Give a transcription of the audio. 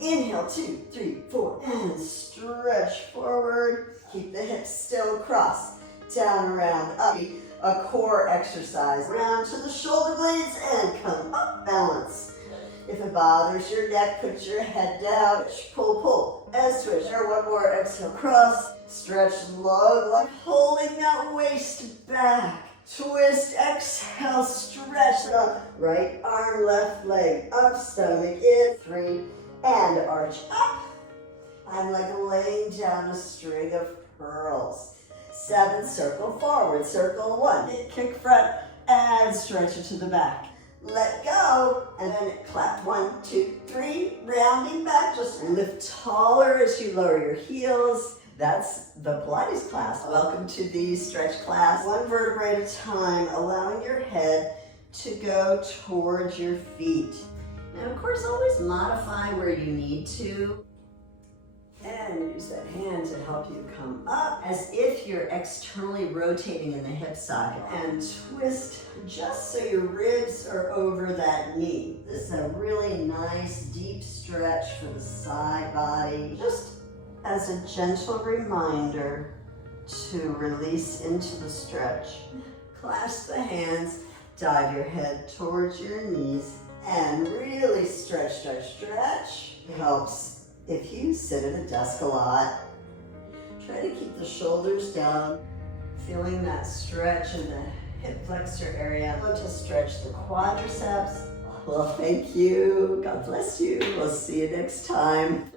Inhale, 2, 3, 4, and stretch forward. Keep the hips still crossed. Down, around, up. A core exercise. Round to the shoulder blades and come up, balance. If it bothers your neck, put your head down. Pull, pull, and switch. Or one more, exhale, cross. Stretch low, like holding that waist back. Twist, exhale, stretch up. Right arm, left leg up, stomach in. 3, and arch up. I'm like laying down a string of pearls. 7, circle forward, circle 1, kick front, and stretch it to the back. Let go, and then clap. 1, 2, 3, rounding back. Just lift taller as you lower your heels. That's the Pilates class. Welcome to the stretch class. 1 vertebrae at a time, allowing your head to go towards your feet. And of course, always modify where you need to. And use that hand to help you come up as if you're externally rotating in the hip socket. And twist just so your ribs are over that knee. This is a really nice deep stretch for the side body. Just as a gentle reminder to release into the stretch. Clasp the hands, dive your head towards your knees, and really stretch, stretch, stretch. It helps if you sit at a desk a lot. Try to keep the shoulders down, feeling that stretch in the hip flexor area. Go to stretch the quadriceps. Well, thank you. God bless you. We'll see you next time.